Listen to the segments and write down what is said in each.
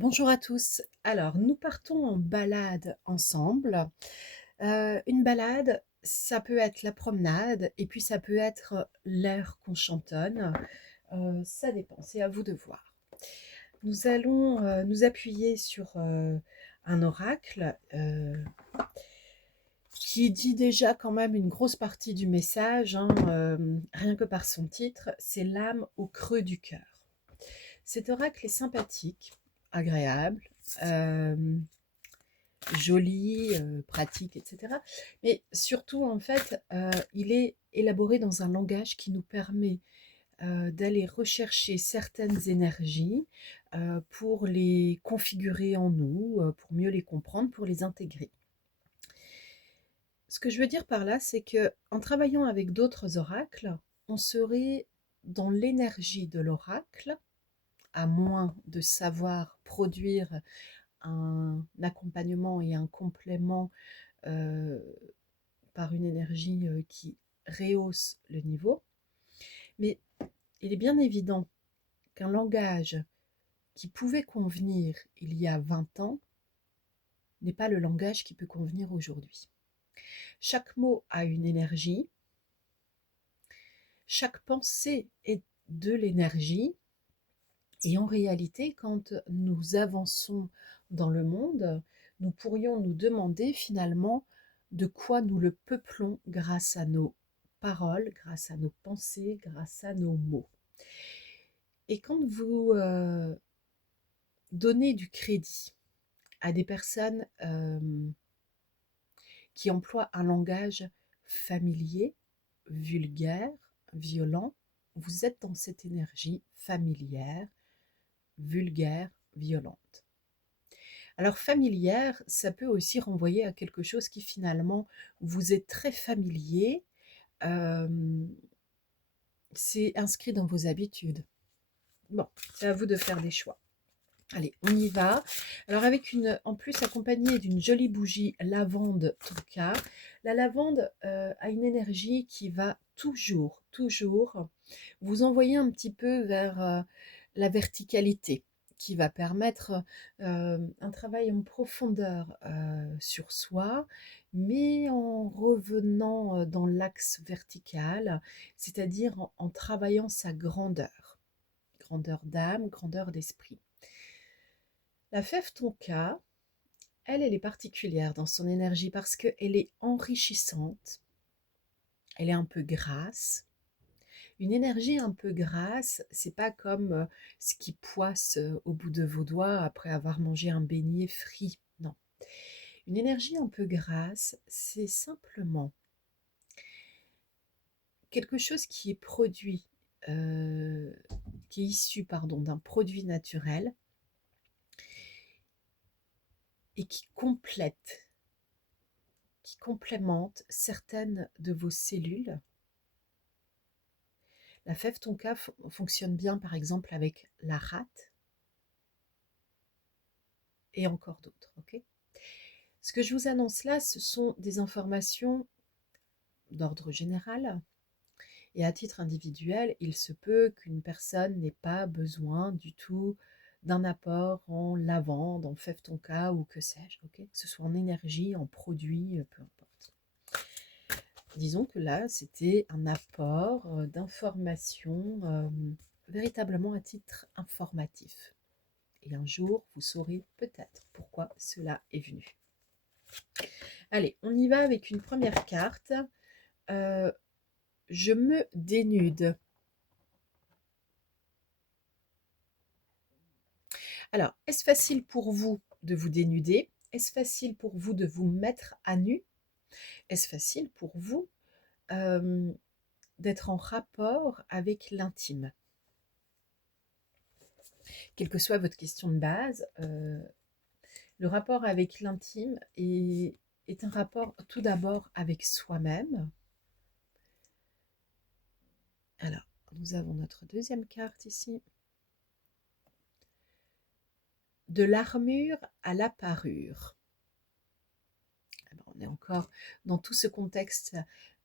Bonjour à tous. Alors, nous partons en balade ensemble. Une balade, ça peut être la promenade et puis ça peut être l'air qu'on chantonne. Ça dépend, c'est à vous de voir. Nous allons nous appuyer sur un oracle qui dit déjà quand même une grosse partie du message, hein, rien que par son titre, c'est l'âme au creux du cœur. Cet oracle est sympathique, agréable, euh, joli, pratique, etc. Mais surtout, en fait, il est élaboré dans un langage qui nous permet d'aller rechercher certaines énergies pour les configurer en nous, pour mieux les comprendre, pour les intégrer. Ce que je veux dire par là, c'est que en travaillant avec d'autres oracles, on serait dans l'énergie de l'oracle, à moins de savoir produire un accompagnement et un complément euh, par une énergie qui rehausse le niveau. Mais il est bien évident qu'un langage qui pouvait convenir il y a 20 ans n'est pas le langage qui peut convenir aujourd'hui. Chaque mot a une énergie, chaque pensée est de l'énergie, et en réalité, quand nous avançons dans le monde, nous pourrions nous demander finalement de quoi nous le peuplons grâce à nos paroles, grâce à nos pensées, grâce à nos mots. Et quand vous donnez du crédit à des personnes qui emploient un langage familier, vulgaire, violent, vous êtes dans cette énergie familière, vulgaire, violente. Alors familière, ça peut aussi renvoyer à quelque chose qui finalement vous est très familier, euh, c'est inscrit dans vos habitudes. Bon, c'est à vous de faire des choix. Allez, on y va. Alors avec en plus accompagnée d'une jolie bougie lavande tonka, la lavande a une énergie qui va toujours vous envoyer un petit peu vers la verticalité, qui va permettre un travail en profondeur sur soi, mais en revenant dans l'axe vertical, c'est-à-dire en travaillant sa grandeur, grandeur d'âme, grandeur d'esprit. La fève tonka, elle est particulière dans son énergie parce qu'elle est enrichissante, elle est un peu grasse. Une énergie un peu grasse, c'est pas comme ce qui poisse au bout de vos doigts après avoir mangé un beignet frit. Non. Une énergie un peu grasse, c'est simplement quelque chose qui est produit, euh, qui est issu, pardon, d'un produit naturel et qui complémente certaines de vos cellules. La fève tonka fonctionne bien par exemple avec la rate et encore d'autres. Ok. Ce que je vous annonce là, ce sont des informations d'ordre général et à titre individuel, il se peut qu'une personne n'ait pas besoin du tout d'un apport en lavande, en fève tonka ou que sais-je, ok, que ce soit en énergie, en produit, peu importe. Disons que là, c'était un apport d'informations véritablement à titre informatif. Et un jour, vous saurez peut-être pourquoi cela est venu. Allez, on y va avec une première carte. Euh, je me dénude. Alors, est-ce facile pour vous de vous dénuder? Est-ce facile pour vous de vous mettre à nu? Est-ce facile pour vous euh, d'être en rapport avec l'intime? Quelle que soit votre question de base, le rapport avec l'intime est un rapport tout d'abord avec soi-même. Alors, nous avons notre deuxième carte ici. De l'armure à la parure. On est encore dans tout ce contexte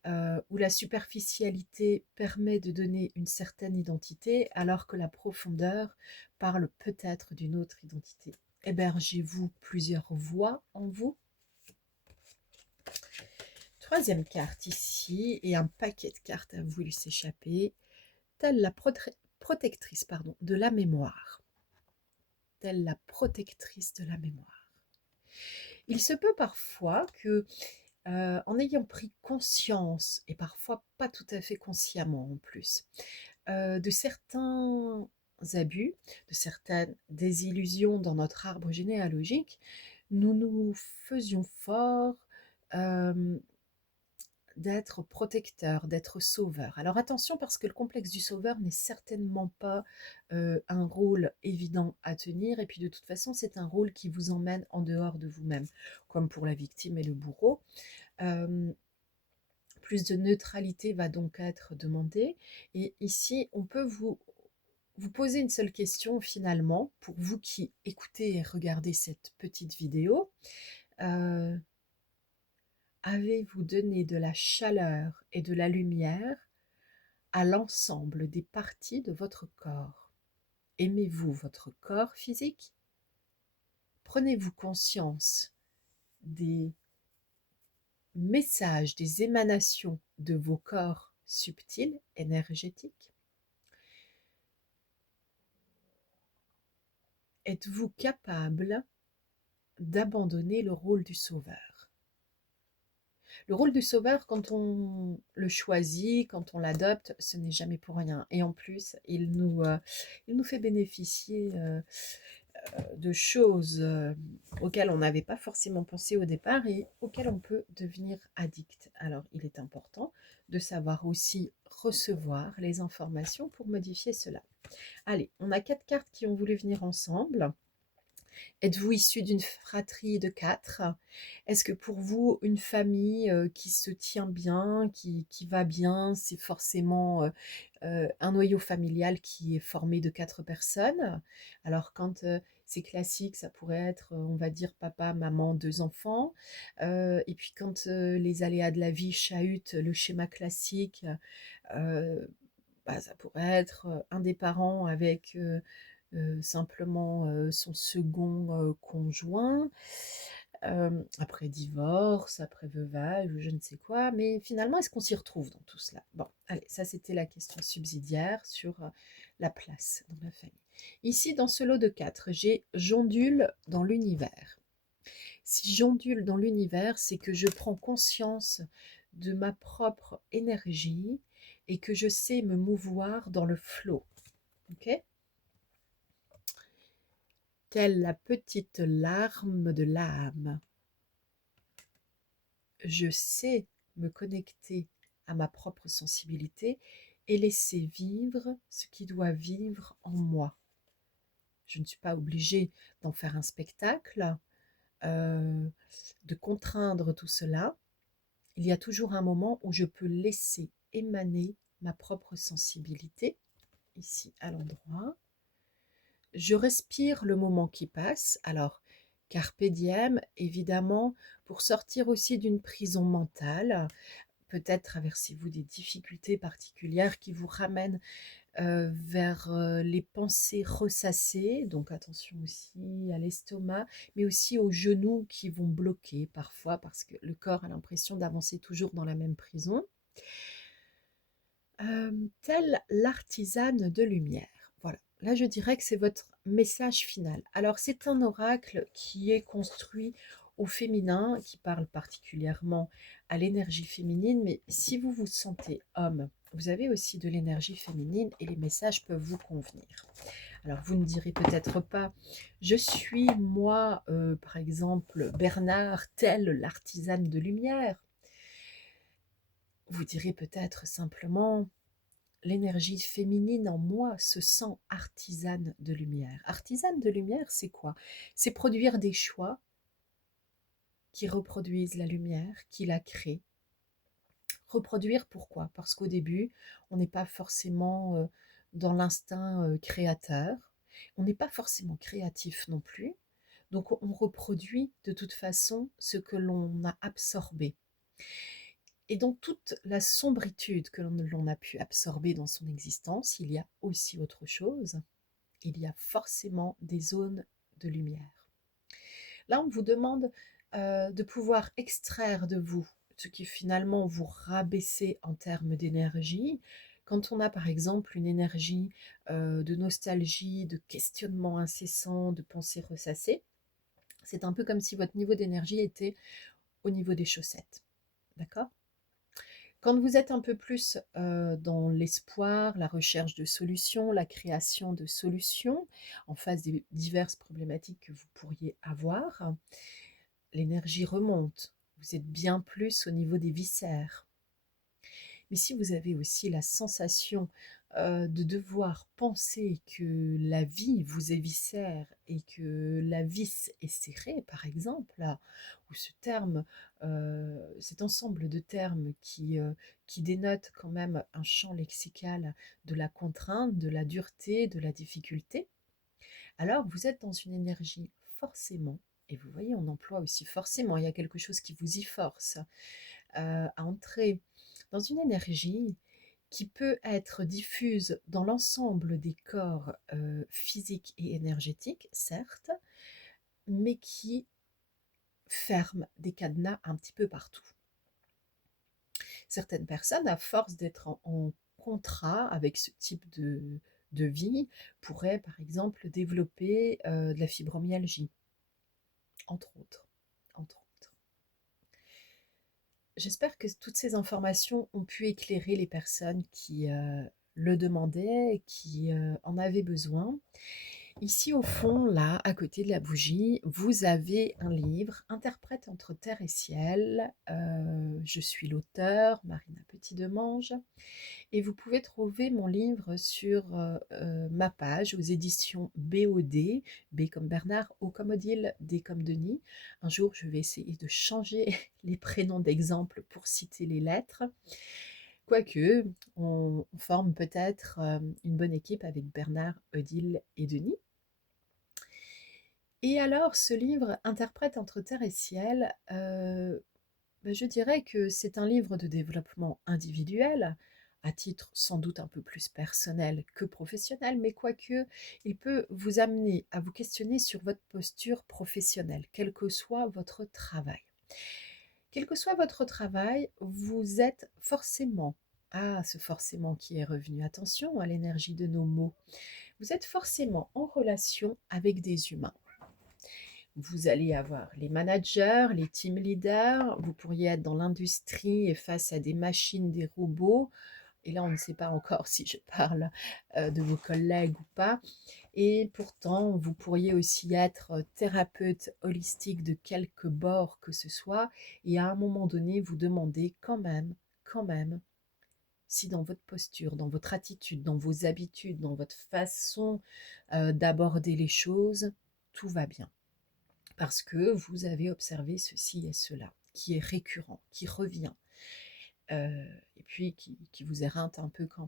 où la superficialité permet de donner une certaine identité, alors que la profondeur parle peut-être d'une autre identité. Hébergez-vous plusieurs voix en vous? Troisième carte ici, et un paquet de cartes a voulu s'échapper, telle la protectrice de la mémoire. Telle la protectrice de la mémoire. Il se peut parfois que, en ayant pris conscience, et parfois pas tout à fait consciemment en plus, de certains abus, de certaines désillusions dans notre arbre généalogique, nous nous faisions fort d'être protecteur, d'être sauveur. Alors attention, parce que le complexe du sauveur n'est certainement pas un rôle évident à tenir, et puis de toute façon c'est un rôle qui vous emmène en dehors de vous-même, comme pour la victime et le bourreau. Plus de neutralité va donc être demandée, et ici on peut vous poser une seule question finalement, pour vous qui écoutez et regardez cette petite vidéo. Avez-vous donné de la chaleur et de la lumière à l'ensemble des parties de votre corps? Aimez-vous votre corps physique? Prenez-vous conscience des messages, des émanations de vos corps subtils, énergétiques? Êtes-vous capable d'abandonner le rôle du sauveur? Le rôle du sauveur, quand on le choisit, quand on l'adopte, ce n'est jamais pour rien. Et en plus, il nous fait bénéficier de choses auxquelles on n'avait pas forcément pensé au départ et auxquelles on peut devenir addict. Alors, il est important de savoir aussi recevoir les informations pour modifier cela. Allez, on a 4 cartes qui ont voulu venir ensemble. Êtes-vous issu d'une fratrie de 4? Est-ce que pour vous, une famille qui se tient bien, qui va bien, c'est forcément un noyau familial qui est formé de 4 personnes? Alors quand c'est classique, ça pourrait être, on va dire, papa, maman, 2 enfants. Et puis quand les aléas de la vie chahutent le schéma classique, euh, bah, ça pourrait être un des parents avec simplement son second conjoint, après divorce, après veuvage ou je ne sais quoi, mais finalement, est-ce qu'on s'y retrouve dans tout cela? Bon, allez, ça c'était la question subsidiaire sur la place dans la famille. Ici, dans ce lot de 4, j'ai j'ondule dans l'univers. Si j'ondule dans l'univers, c'est que je prends conscience de ma propre énergie et que je sais me mouvoir dans le flot. Ok? Telle la petite larme de l'âme, je sais me connecter à ma propre sensibilité et laisser vivre ce qui doit vivre en moi. Je ne suis pas obligée d'en faire un spectacle, euh, de contraindre tout cela. Il y a toujours un moment où je peux laisser émaner ma propre sensibilité, ici à l'endroit. Je respire le moment qui passe. Alors, carpe diem, évidemment, pour sortir aussi d'une prison mentale. Peut-être traversez-vous des difficultés particulières qui vous ramènent vers les pensées ressassées. Donc attention aussi à l'estomac, mais aussi aux genoux qui vont bloquer parfois parce que le corps a l'impression d'avancer toujours dans la même prison. Telle l'artisane de lumière. Voilà, là je dirais que c'est votre message final. Alors c'est un oracle qui est construit au féminin, qui parle particulièrement à l'énergie féminine, mais si vous vous sentez homme, vous avez aussi de l'énergie féminine et les messages peuvent vous convenir. Alors vous ne direz peut-être pas, je suis moi, par exemple, Bernard, telle l'artisane de lumière. Vous direz peut-être simplement, l'énergie féminine en moi se sent artisane de lumière. Artisane de lumière, c'est quoi? C'est produire des choix qui reproduisent la lumière, qui la créent. Reproduire, pourquoi? Parce qu'au début, on n'est pas forcément dans l'instinct créateur, on n'est pas forcément créatif non plus, donc on reproduit de toute façon ce que l'on a absorbé. Et dans toute la sombritude que l'on a pu absorber dans son existence, il y a aussi autre chose. Il y a forcément des zones de lumière. Là, on vous demande de pouvoir extraire de vous ce qui finalement vous rabaissait en termes d'énergie. Quand on a par exemple une énergie de nostalgie, de questionnement incessant, de pensée ressassée, c'est un peu comme si votre niveau d'énergie était au niveau des chaussettes. D'accord? Quand vous êtes un peu plus dans l'espoir, la recherche de solutions, la création de solutions, en face des diverses problématiques que vous pourriez avoir, l'énergie remonte. Vous êtes bien plus au niveau des viscères. Mais si vous avez aussi la sensation de devoir penser que la vie vous est viscère et que la vis est serrée, par exemple, ou ce terme, cet ensemble de termes qui dénotent quand même un champ lexical de la contrainte, de la dureté, de la difficulté, alors vous êtes dans une énergie forcément, et vous voyez, on emploie aussi forcément, il y a quelque chose qui vous y force à entrer dans une énergie qui peut être diffuse dans l'ensemble des corps physiques et énergétiques, certes, mais qui ferme des cadenas un petit peu partout. Certaines personnes, à force d'être en contrat avec ce type de vie, pourraient par exemple développer de la fibromyalgie, entre autres. Entre autres. J'espère que toutes ces informations ont pu éclairer les personnes qui le demandaient, qui en avaient besoin. Ici au fond, là, à côté de la bougie, vous avez un livre, Interprète entre terre et ciel. Je suis l'auteur, Marina Petit-Demange. Et vous pouvez trouver mon livre sur ma page aux éditions BOD, B comme Bernard, O comme Odile, D comme Denis. Un jour, je vais essayer de changer les prénoms d'exemple pour citer les lettres. Quoique, on forme peut-être une bonne équipe avec Bernard, Odile et Denis. Et alors, ce livre, Interprète entre terre et ciel, je dirais que c'est un livre de développement individuel, à titre sans doute un peu plus personnel que professionnel, mais quoique, il peut vous amener à vous questionner sur votre posture professionnelle, quel que soit votre travail. Quel que soit votre travail, vous êtes forcément, ce forcément qui est revenu, attention à l'énergie de nos mots, vous êtes forcément en relation avec des humains. Vous allez avoir les managers, les team leaders, vous pourriez être dans l'industrie et face à des machines, des robots. Et là, on ne sait pas encore si je parle de vos collègues ou pas. Et pourtant, vous pourriez aussi être thérapeute holistique de quelque bord que ce soit. Et à un moment donné, vous demandez quand même, si dans votre posture, dans votre attitude, dans vos habitudes, dans votre façon d'aborder les choses, tout va bien parce que vous avez observé ceci et cela, qui est récurrent, qui revient, et puis qui vous éreinte un peu quand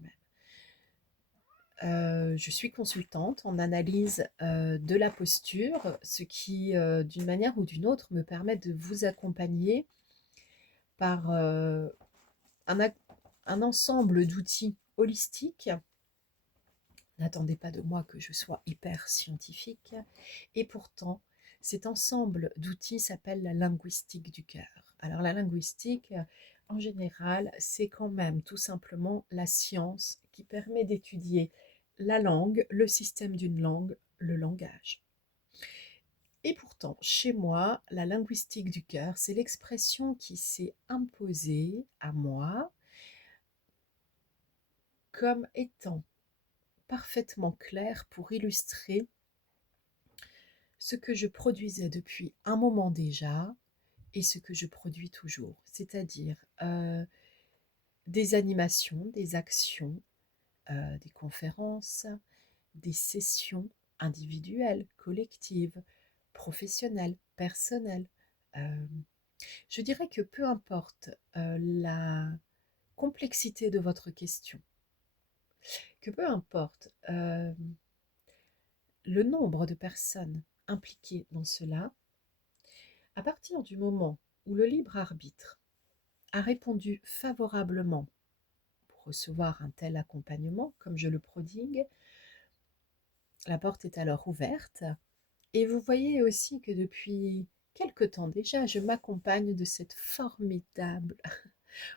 même. Je suis consultante en analyse de la posture, ce qui, d'une manière ou d'une autre, me permet de vous accompagner par un ensemble d'outils holistiques. N'attendez pas de moi que je sois hyper scientifique. Et pourtant, cet ensemble d'outils s'appelle la linguistique du cœur. Alors la linguistique, en général, c'est quand même tout simplement la science qui permet d'étudier la langue, le système d'une langue, le langage. Et pourtant, chez moi, la linguistique du cœur, c'est l'expression qui s'est imposée à moi comme étant parfaitement claire pour illustrer ce que je produisais depuis un moment déjà et ce que je produis toujours, c'est-à-dire des animations, des actions, des conférences, des sessions individuelles, collectives, professionnelles, personnelles. Euh, je dirais que peu importe la complexité de votre question, que peu importe le nombre de personnes impliquées dans cela, à partir du moment où le libre arbitre a répondu favorablement pour recevoir un tel accompagnement, comme je le prodigue. La porte est alors ouverte et vous voyez aussi que depuis quelque temps déjà, je m'accompagne de cette formidable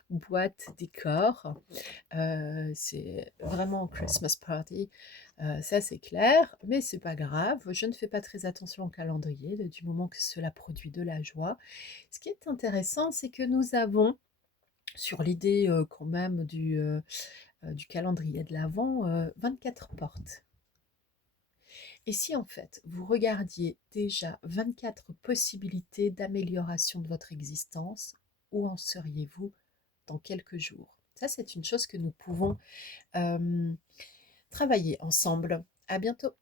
boîte décor. C'est vraiment Christmas party, ça c'est clair, mais c'est pas grave, je ne fais pas très attention au calendrier, du moment que cela produit de la joie. Ce qui est intéressant, c'est que nous avons, sur l'idée, quand même du calendrier de l'Avent, 24 portes. Et si en fait vous regardiez déjà 24 possibilités d'amélioration de votre existence, où en seriez-vous dans quelques jours? Ça, c'est une chose que nous pouvons travailler ensemble. À bientôt.